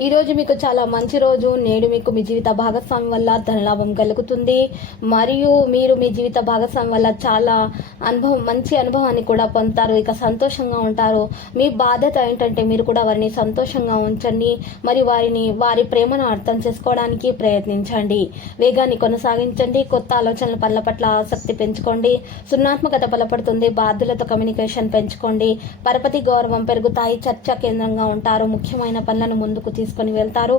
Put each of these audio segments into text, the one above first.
ఈ రోజు మీకు చాలా మంచి రోజు. నేడు మీకు మీ జీవిత భాగస్వామి వల్ల ధనలాభం కలుగుతుంది. మరియు మీరు మీ జీవిత భాగస్వామి వల్ల చాలా అనుభవం మంచి అనుభవాన్ని కూడా పొందుతారు. ఇక సంతోషంగా ఉంటారు. మీ బాధ్యత ఏంటంటే మీరు కూడా వారిని సంతోషంగా ఉంచండి. మరియు వారిని వారి ప్రేమను అర్థం చేసుకోవడానికి ప్రయత్నించండి. వేగాన్ని కొనసాగించండి. కొత్త ఆలోచనల పనుల పట్ల ఆసక్తి పెంచుకోండి. సున్నాత్మకత బలపడుతుంది. బాధ్యులతో కమ్యూనికేషన్ పెంచుకోండి. పరపతి గౌరవం పెరుగుతాయి. చర్చా కేంద్రంగా ఉంటారు. ముఖ్యమైన పనులను ముందుకు తీసుకొని వెళ్తారు.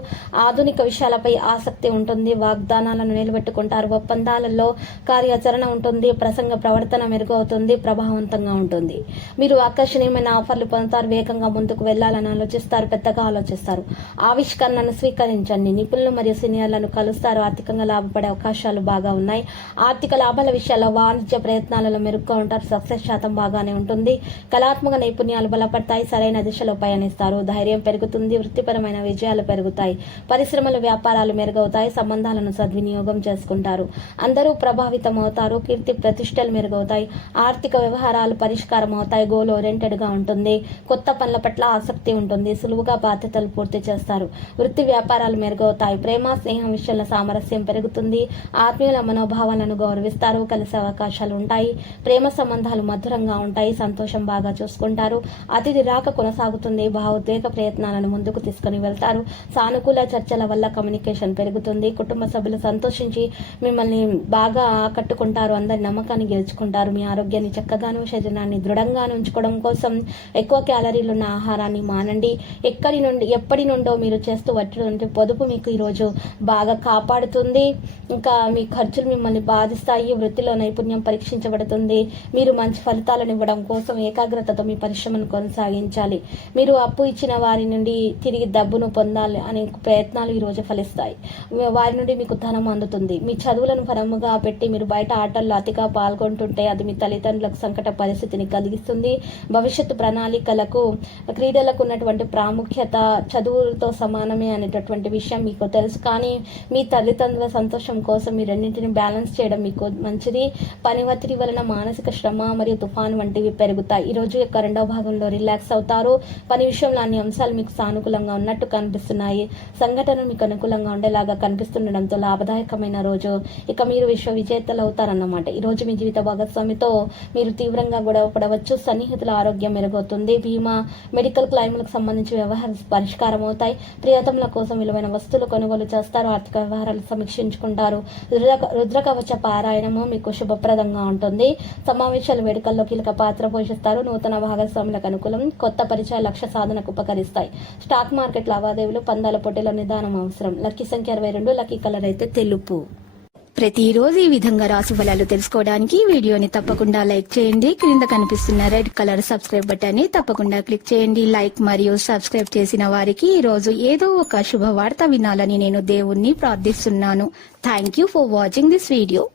ఆధునిక విషయాలపై ఆసక్తి ఉంటుంది. వాగ్దానాలను నిలబెట్టుకుంటారు. ఒప్పందాలలో కార్యాచరణ ఉంటుంది. ప్రసంగ ప్రవర్తన మెరుగవుతుంది. ప్రభావవంతంగా ఉంటుంది. మీరు ఆకర్షణీయమైన ఆఫర్లు పొందుతారు. వేగంగా ముందుకు వెళ్ళాలని ఆలోచిస్తారు. పెద్దగా ఆలోచిస్తారు. ఆవిష్కరణను స్వీకరించండి. నిపుణులు మరియు సీనియర్లను కలుస్తారు. ఆర్థికంగా లాభపడే అవకాశాలు బాగా ఉన్నాయి. ఆర్థిక లాభాల విషయాల్లో వాణిజ్య ప్రయత్నాలలో మెరుగ్గా ఉంటారు. సక్సెస్ శాతం బాగానే ఉంటుంది. కళాత్మక నైపుణ్యాలు బలపడతాయి. సరైన దిశలో పయనిస్తారు. ధైర్యం పెరుగుతుంది. వృత్తిపరమైన విజయాలు పెరుగుతాయి. పరిశ్రమల వ్యాపారాలు మెరుగవుతాయి. సంబంధాలను సద్వినియోగం చేసుకుంటారు. అందరూ ప్రభావితం అవుతారు కీర్తి ప్రతిష్టలు మెరుగవుతాయి. ఆర్థిక వ్యవహారాలు పరిష్కారం అవుతాయి గోల్ ఓరియంటెడ్గా ఉంటుంది. కొత్త పనుల పట్ల ఆసక్తి ఉంటుంది. సులువుగా బాధ్యతలు పూర్తి చేస్తారు. వృత్తి వ్యాపారాలు మెరుగవుతాయి. ప్రేమ స్నేహం విషయంలో సామరస్యం పెరుగుతుంది. ఆత్మీయుల మనోభావాలను గౌరవిస్తారు. కలిసే అవకాశాలు ఉంటాయి. ప్రేమ సంబంధాలు మధురంగా ఉంటాయి. సంతోషం బాగా చూసుకుంటారు. అతిథి రాక కొనసాగుతుంది. భావోద్వేగ ప్రయత్నాలను ముందుకు తీసుకుని వెళ్తారు. సానుకూల చర్చల వల్ల కమ్యూనికేషన్ పెరుగుతుంది. కుటుంబ సభ్యులు సంతోషించి మిమ్మల్ని బాగా ఆకట్టుకుంటారు. అందరి నమ్మకాన్ని గెలుచుకుంటారు. మీ ఆరోగ్యాన్ని చక్కగాను శరీరాన్ని దృఢంగాను ఉంచుకోవడం కోసం ఎక్కువ క్యాలరీలు ఉన్న ఆహారాన్ని మానండి. ఎక్కడి నుండి ఎప్పటి నుండో మీరు చేస్తూ వచ్చినటువంటి పొదుపు మీకు ఈరోజు బాగా కాపాడుతుంది. ఇంకా మీ ఖర్చులు మిమ్మల్ని బాధిస్తాయి. వృత్తిలో నైపుణ్యం పరీక్షించబడుతుంది. మీరు మంచి ఫలితాలను ఇవ్వడం కోసం ఏకాగ్రతతో మీ పరిశ్రమను కొనసాగించాలి. మీరు అప్పు ఇచ్చిన వారి నుండి తిరిగి డబ్బును పొందాలి అనే ప్రయత్నాలు ఈరోజు ఫలిస్తాయి. వారి నుండి మీకు ధనం అందుతుంది. మీ చదువులను పరముగా పెట్టి మీరు బయట ఆటల్లో అతిగా పాల్గొంటుంటే అది మీ తల్లిదండ్రులకు సంకట పరిస్థితిని కలిగిస్తుంది. భవిష్యత్తు ప్రణాళికలకు క్రీడలకు ఉన్నటువంటి ప్రాముఖ్యత చదువులతో సమానమే అనేటటువంటి విషయం మీకు తెలుసు. కానీ మీ తల్లిదండ్రుల సంతోషం కోసం మీ రెండింటిని బ్యాలెన్స్ చేయడం మీకు మంచిది. పని ఒత్తిడి వలన మానసిక శ్రమ మరియు తుఫాను వంటివి పెరుగుతాయి. ఈ రోజు యొక్క రెండవ భాగంలో రిలాక్స్ అవుతారు. పని విషయంలో అన్ని అంశాలు మీకు సానుకూలంగా ఉన్నట్టు కనిపిస్తున్నాయి. సంఘటనలు మీకు అనుకూలంగా ఉండేలాగా కనిపిస్తుండడంతో లాభదాయకమైన రోజు. ఇక మీరు విశ్వ విజేతలు అవుతారన్నమాట. ఈ రోజు మీ జీవిత భాగస్వామితో మీరు తీవ్రంగా గొడవ పడవచ్చు సన్నిహితుల ఆరోగ్యం మెరుగవుతుంది. బీమా మెడికల్ క్లైమ్లకు సంబంధించి వ్యవహార పరిష్కారం అవుతాయి ప్రియతముల కోసం విలువైన వస్తువులు కొనుగోలు చేస్తారు. ఆర్థిక వ్యవహారాలు సమీక్షించుకుంటారు. రుద్ర కవచ పారాయణము మీకు శుభప్రదంగా ఉంటుంది. సమావేశాలు వేడుకల్లో కీలక పాత్ర పోషిస్తారు. నూతన భాగస్వాములకు అనుకూలం కొత్త పరిచయ లక్ష్య సాధనకు ఉపకరిస్తాయి. స్టాక్ మార్కెట్ లావాదేవీలు పందాల పొట్టెల నిదానం అవసరం. లక్కీ సంఖ్య అరవై రెండు లక్కీ కలర్ అయితే తెలుపు. ప్రతిరోజు ఈ విధంగా రాశి ఫలాలు తెలుసుకోవడానికి వీడియోని తప్పకుండా లైక్ చేయండి. క్రింద కనిపిస్తున్న రెడ్ కలర్ సబ్స్క్రైబ్ బటన్ని తప్పకుండా క్లిక్ చేయండి. లైక్ మరియు సబ్స్క్రైబ్ చేసిన వారికి ఈ రోజు ఏదో ఒక శుభవార్త వినాలని నేను దేవుణ్ణి ప్రార్థిస్తున్నాను. Thank you for watching this video